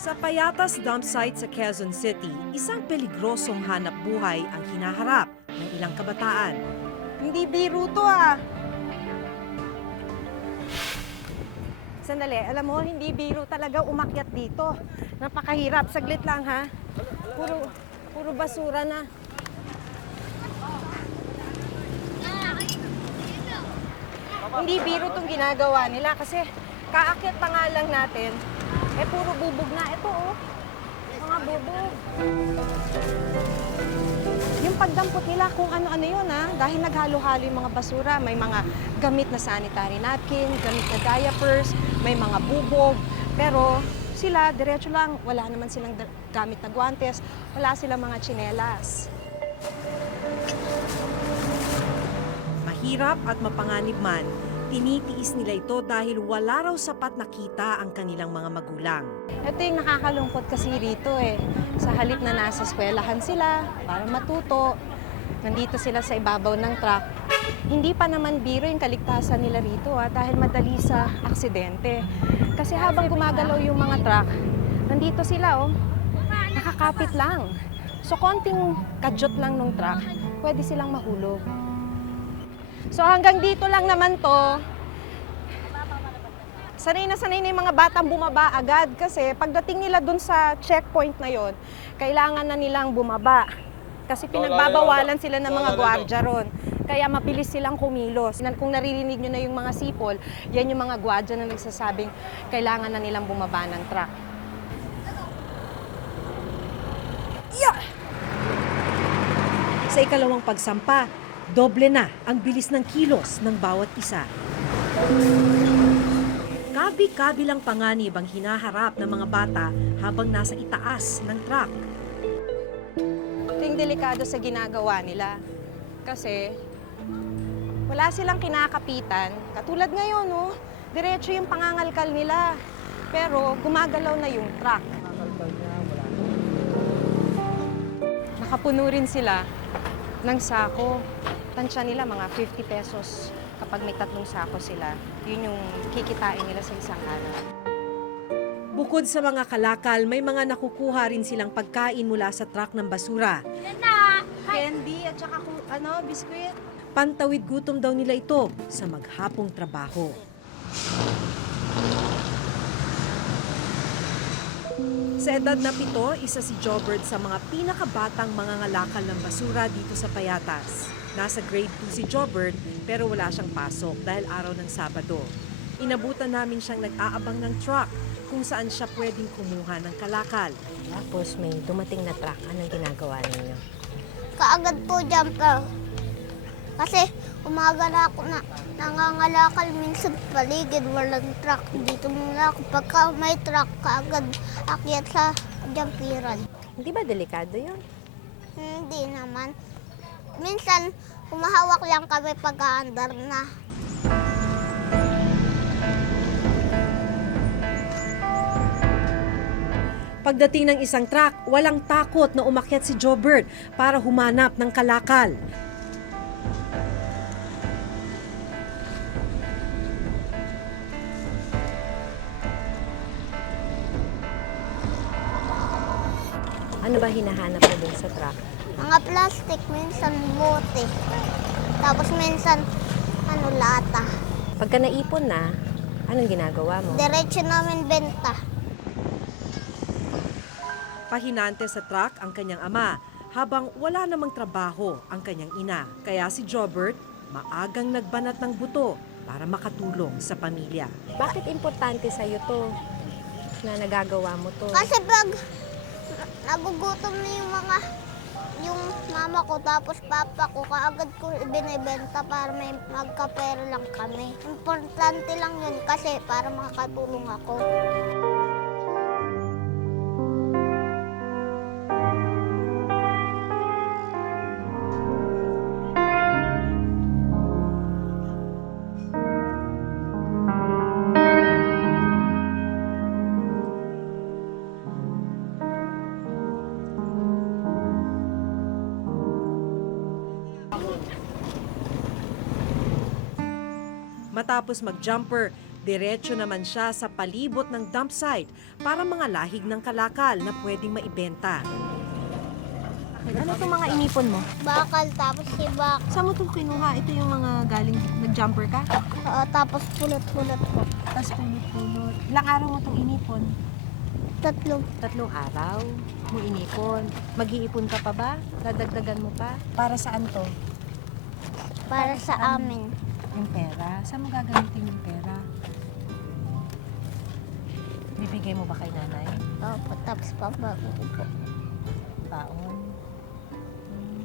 Sa Payatas dump site sa Quezon City, isang peligrosong hanap buhay ang hinaharap ng ilang kabataan. Hindi biro to ah. Sandali, alam mo, hindi biro talaga umakyat dito. Napakahirap. Saglit lang ha. Puro basura na. Hindi biro tong ginagawa nila kasi kaakyat pa nga lang natin, puro bubog na. Ito oh, mga bubog. Yung pagdampot nila kung ano-ano yun dahil naghalo-halo yung mga basura. May mga gamit na sanitary napkin, gamit na diapers, may mga bubog. Pero sila, diretso lang, wala naman silang gamit na guantes, wala silang mga tsinelas. Mahirap at mapanganib man, tinitiis nila ito dahil wala raw sapat na kita ang kanilang mga magulang. Ito yung nakakalungkot kasi rito Sa halip na nasa eskwelahan sila para matuto, nandito sila sa ibabaw ng truck. Hindi pa naman biro yung kaligtasan nila rito dahil madali sa aksidente. Kasi habang gumagalaw yung mga truck, nandito sila nakakapit lang. So konting kadyot lang nung truck, pwede silang mahulog. So hanggang dito lang naman to. Sanay na yung mga batang bumaba agad kasi pagdating nila dun sa checkpoint na yon, kailangan na nilang bumaba. Kasi pinagbabawalan sila ng mga gwardiya ron. Kaya mabilis silang kumilos. Kung naririnig nyo na yung mga sipol, yan yung mga gwardiya na nagsasabing kailangan na nilang bumaba ng truck. Yeah! Sa ikalawang pagsampa, doble na ang bilis ng kilos ng bawat isa. Kabi-kabilang panganib ang hinaharap ng mga bata habang nasa itaas ng truck. Ito yung delikado sa ginagawa nila. Kasi wala silang kinakapitan. Katulad ngayon, diretso yung pangangalkal nila. Pero gumagalaw na yung truck. Nakapuno rin sila ng sako. Tansya nila mga 50 pesos kapag may 3 sako sila. Yun yung kikitain nila sa isang araw. Bukod sa mga kalakal, may mga nakukuha rin silang pagkain mula sa truck ng basura. Candy at saka biskwit. Pantawid gutom daw nila ito sa maghapong trabaho. Sa edad na 7, isa si Jobert sa mga pinakabatang mangangalakal ng basura dito sa Payatas. Nasa grade 2 si Jobert pero wala siyang pasok dahil araw ng Sabado. Inabutan namin siyang nag-aabang ng truck kung saan siya pwedeng kumuha ng kalakal. Tapos may dumating na truck. Anong ginagawa ninyo? Kaagad po jumper. Kasi umaga na ako nangangalakal minsan paligid, walang truck. Dito muna ako. Pagka may truck, kaagad akyat sa jumperan. Hindi ba delikado yun? Hindi naman. Minsan, humahawak lang kami pag-aandar na. Pagdating ng isang truck, walang takot na umakyat si Jobert para humanap ng kalakal. Ano ba hinahanap mo dun sa truck? Mga plastic, minsan bote. Tapos minsan, lata. Pagka naipon na, anong ginagawa mo? Diretso namin benta. Pahinante sa truck ang kanyang ama habang wala namang trabaho ang kanyang ina. Kaya si Jobert maagang nagbanat ng buto para makatulong sa pamilya. Bakit importante sa'yo to na nagagawa mo to? Kasi pag nagugutom na yung mama ko tapos papa ko, kaagad ko binibenta para may magkapera lang kami. Importante lang yun kasi para makakatulong ako. Matapos mag-jumper, Diretso naman siya sa palibot ng dump site para mga lahig ng kalakal na pwedeng maibenta. Ano itong mga inipon mo? Bakal, tapos sibak. Saan mo ito kinuha? Ito yung mga galing, nag-jumper ka? Tapos pulot-pulot ko. Tapos pulot-pulot. Ilang araw mo itong inipon? 3. 3 araw mo inipon. Mag-iipon ka pa ba? Dadagdagan mo pa? Para saan to? Para sa amin. Yung pera? Saan mo gagamitin yung pera? Bibigay mo ba kay nanay? Opo, tapos pabago ko po. Baon?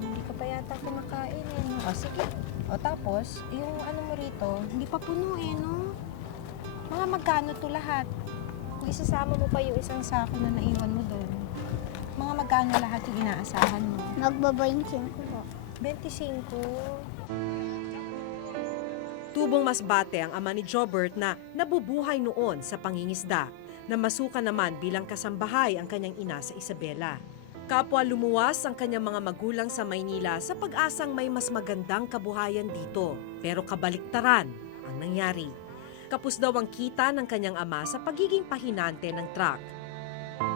Hindi ka pa yata kumakain eh. No? O sige. O tapos, yung ano mo rito, hindi pa puno eh, no? Mga magkano to lahat? Kung isasama mo pa yung isang sako na naiwan mo doon, mga magkano lahat yung inaasahan mo? Magbabainsin ko po. 25. Tubong Masbate ang ama ni Jobert na nabubuhay noon sa pangingisda, na masuka naman bilang kasambahay ang kanyang ina sa Isabela. Kapwa lumuwas ang kanyang mga magulang sa Maynila sa pag-asang may mas magandang kabuhayan dito. Pero kabaliktaran ang nangyari. Kapos daw ang kita ng kanyang ama sa pagiging pahinante ng truck.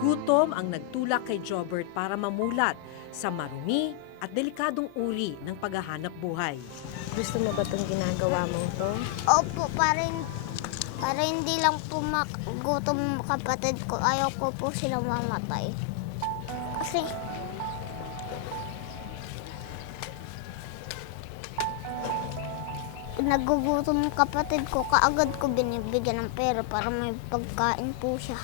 Gutom ang nagtulak kay Jobert para mamulat sa marumi at delikadong uri ng paghahanap buhay. Gusto mo ba itong ginagawa mong to? Opo, para hindi lang po gutom kapatid ko. Ayaw ko po sila mamatay. Kasi nagugutom yung kapatid ko, kaagad ko binibigyan ng pera para may pagkain po siya.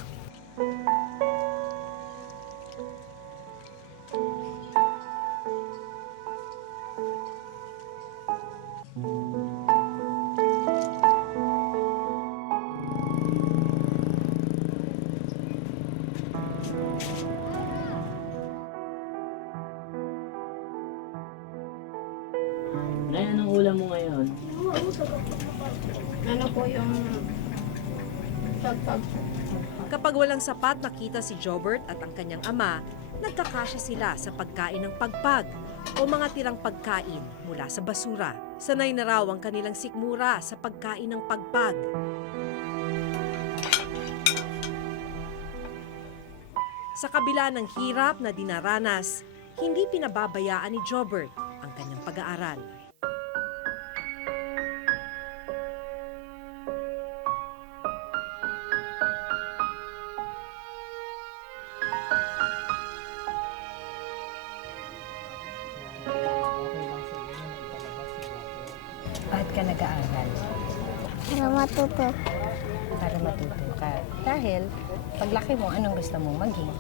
Nay, anong ulam mo ngayon? Ano po yung pagpag... Kapag walang sapat nakita si Jobert at ang kanyang ama, nagkakasya sila sa pagkain ng pagpag o mga tirang pagkain mula sa basura. Sanay na raw ang kanilang sikmura sa pagkain ng pagpag. Sa kabila ng hirap na dinaranas, hindi pinababayaan ni Jobert ang kanyang pag-aaral. Bakit ka nag-aaral? Para matuto. Para matuto ka. Dahil, paglaki mo, anong gusto mong maging?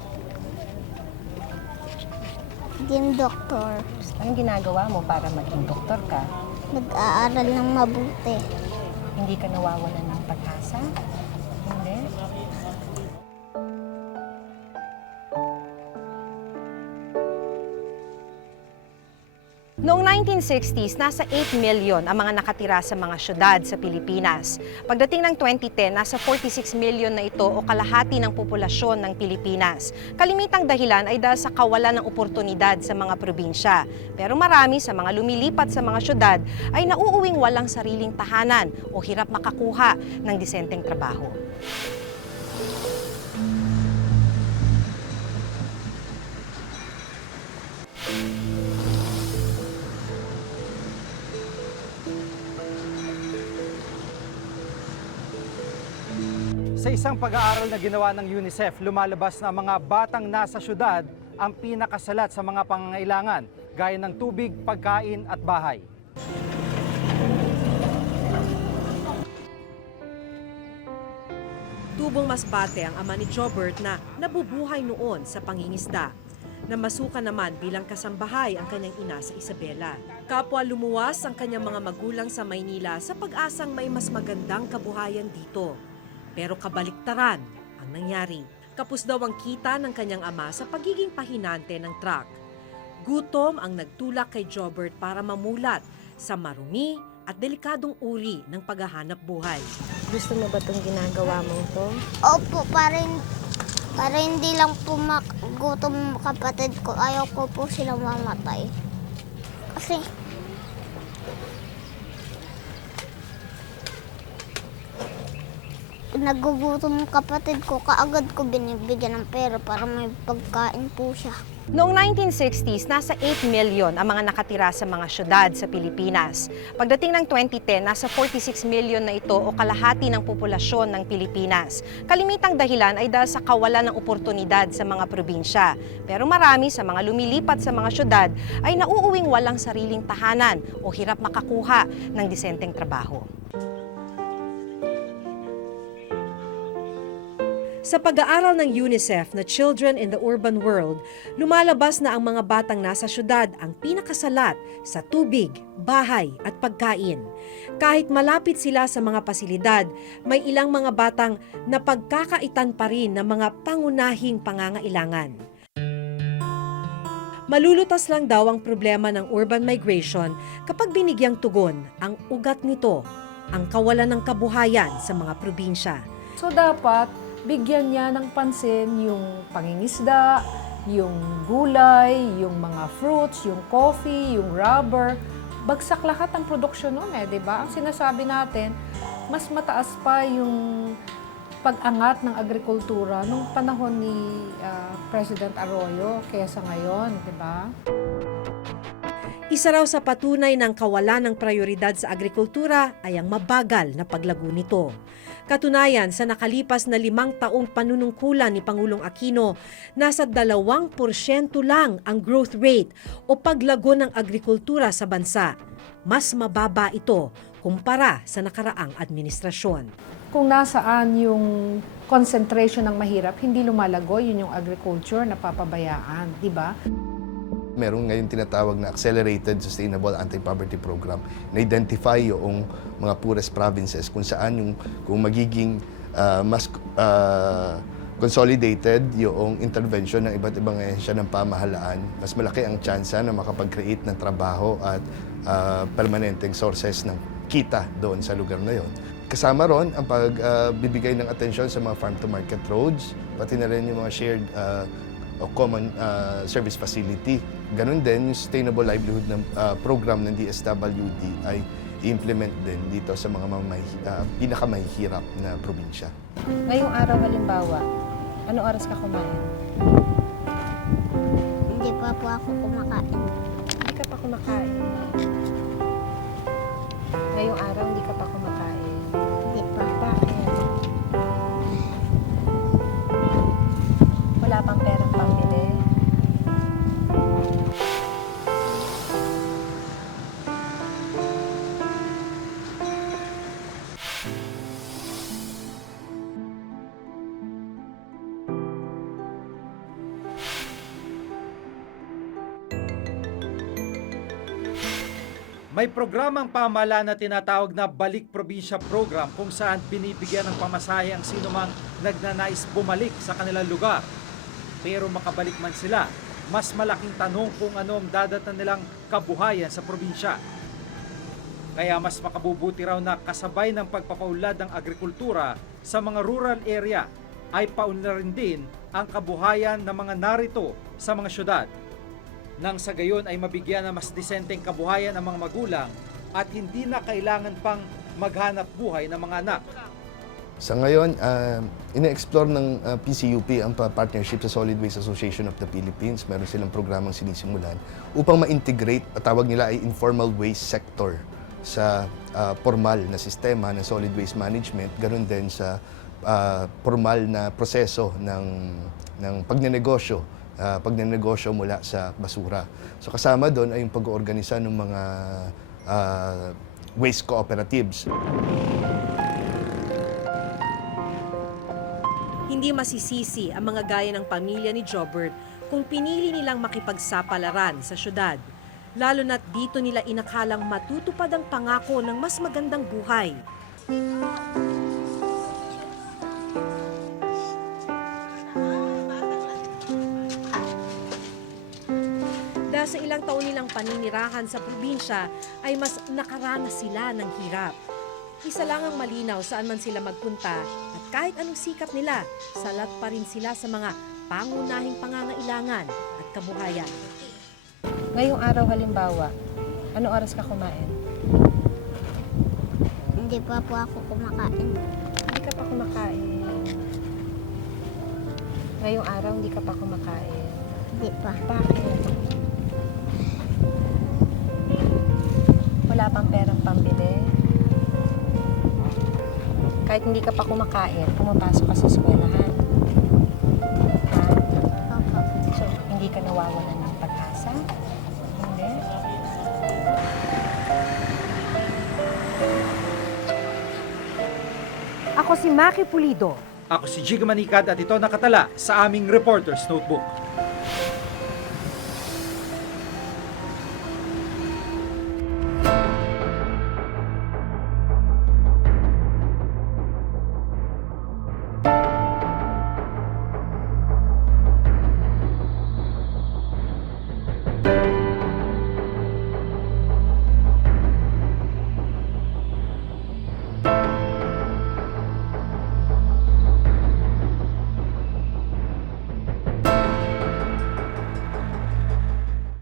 Din doktor. Anong ginagawa mo para maging doktor ka? Nag-aaral ng mabuti. Hindi ka nawawalan ng pag-asa? Hindi? Noong 1960s, nasa 8 million ang mga nakatira sa mga syudad sa Pilipinas. Pagdating ng 2010, nasa 46 million na ito o kalahati ng populasyon ng Pilipinas. Kalimitang dahilan ay dahil sa kawalan ng oportunidad sa mga probinsya. Pero marami sa mga lumilipat sa mga syudad ay nauuwing walang sariling tahanan o hirap makakuha ng disenteng trabaho. Sa isang pag-aaral na ginawa ng UNICEF, lumalabas na mga batang nasa syudad ang pinakasalat sa mga pangangailangan, gaya ng tubig, pagkain at bahay. Tubong Masbate ang ama ni Jobert na nabubuhay noon sa pangingisda, na masuka naman bilang kasambahay ang kanyang ina sa Isabela. Kapwa lumuwas ang kanyang mga magulang sa Maynila sa pag-asang may mas magandang kabuhayan dito. Pero kabaliktaran ang nangyari. Kapos daw ang kita ng kanyang ama sa pagiging pahinante ng truck. Gutom ang nagtulak kay Jobert para mamulat sa marumi at delikadong uri ng paghahanap buhay. Gusto mo ba itong ginagawa mong to? Opo, para hindi lang po gutom kapatid ko. Ayaw ko po sila mamatay. Kasi nagugutom yung kapatid ko, kaagad ko binibigyan ng pera para may pagkain po siya. Noong 1960s, nasa 8 million ang mga nakatira sa mga syudad sa Pilipinas. Pagdating ng 2010, nasa 46 million na ito o kalahati ng populasyon ng Pilipinas. Kalimitang dahilan ay dahil sa kawalan ng oportunidad sa mga probinsya. Pero marami sa mga lumilipat sa mga syudad ay nauuwing walang sariling tahanan o hirap makakuha ng disenteng trabaho. Sa pag-aaral ng UNICEF na Children in the Urban World, lumalabas na ang mga batang nasa syudad ang pinakasalat sa tubig, bahay at pagkain. Kahit malapit sila sa mga pasilidad, may ilang mga batang napagkakaitan pa rin ng mga pangunahing pangangailangan. Malulutas lang daw ang problema ng urban migration kapag binigyang tugon ang ugat nito, ang kawalan ng kabuhayan sa mga probinsya. So dapat bigyan niya ng pansin yung pangingisda, yung gulay, yung mga fruits, yung coffee, yung rubber. Bagsak lahat ang produksyon nun di ba? Ang sinasabi natin, mas mataas pa yung pag-angat ng agrikultura nung panahon ni President Arroyo kaysa ngayon, di ba? Isa raw sa patunay ng kawalan ng prioridad sa agrikultura ay ang mabagal na paglago nito. Katunayan, sa nakalipas na 5 taong panunungkulan ni Pangulong Aquino, nasa 2% lang ang growth rate o paglago ng agrikultura sa bansa. Mas mababa ito kumpara sa nakaraang administrasyon. Kung nasaan yung concentration ng mahirap, hindi lumalago, yun yung agriculture na papabayaan, di ba? Meron ngayon tinatawag na Accelerated Sustainable Anti-Poverty Program. Na-identify yung mga poorest provinces kung saan kung magiging mas consolidated yung intervention ng iba't ibang ahensya ng pamahalaan, mas malaki ang tsansa na makapag-create ng trabaho at permanenteng sources ng kita doon sa lugar na yon. Kasama ron ang pagbibigay ng atensyon sa mga farm-to-market roads, pati na rin yung mga shared o common service facility. Ganon din, yung Sustainable Livelihood program ng DSWD ay i-implement din dito sa mga pinakamahihirap na probinsya. Ngayong araw halimbawa, anong oras ka kumain? Hindi pa po ako kumakain. Hindi ka pa kumakain. Ngayong araw, hindi ka pa kumakain. Hindi pa. Bakit? Wala pang perang pambili. May programang pamahalaan na tinatawag na Balik Probinsya Program kung saan binibigyan ng pamasahe ang sinumang nagnanais bumalik sa kanilang lugar. Pero makabalik man sila, mas malaking tanong kung ano ang dadatan nilang kabuhayan sa probinsya. Kaya mas makabubuti raw na kasabay ng pagpapaunlad ng agrikultura sa mga rural area ay paunlarin din ang kabuhayan ng mga narito sa mga syudad. Nang sa gayon ay mabigyan ng mas disenteng kabuhayan ang mga magulang at hindi na kailangan pang maghanap buhay ng mga anak. Sa ngayon, ina-explore ng PCUP ang partnership sa Solid Waste Association of the Philippines. Meron silang programang sinisimulan upang ma-integrate, tawag nila ay informal waste sector sa formal na sistema ng solid waste management, ganun din sa formal na proseso ng pagnenegosyo mula sa basura. So kasama doon ay yung pag-oorganisa ng mga waste cooperatives. Hindi masisisi ang mga gaya ng pamilya ni Jobert kung pinili nilang makipagsapalaran sa syudad. Lalo na't dito nila inakalang matutupad ang pangako ng mas magandang buhay. Dahil sa ilang taon nilang paninirahan sa probinsya ay mas nakaranas sila ng hirap. Isa lang ang malinaw saan man sila magpunta at kahit anong sikap nila, salat pa rin sila sa mga pangunahing pangangailangan at kabuhayan. Ngayong araw halimbawa, anong oras ka kumain? Hindi pa po ako kumakain. Hindi ka pa kumakain. Ngayong araw, hindi ka pa kumakain. Di pa. Bakit? Wala pang perang pambili? Kahit hindi ka pa kumakain, pumapasok ka sa eskwelahan. Ha? Opo. So, hindi ka nawawalan ng pag-asa? Hindi? Ako si Maki Pulido. Ako si Jigga Manikad at ito nakatala sa aming Reporter's Notebook.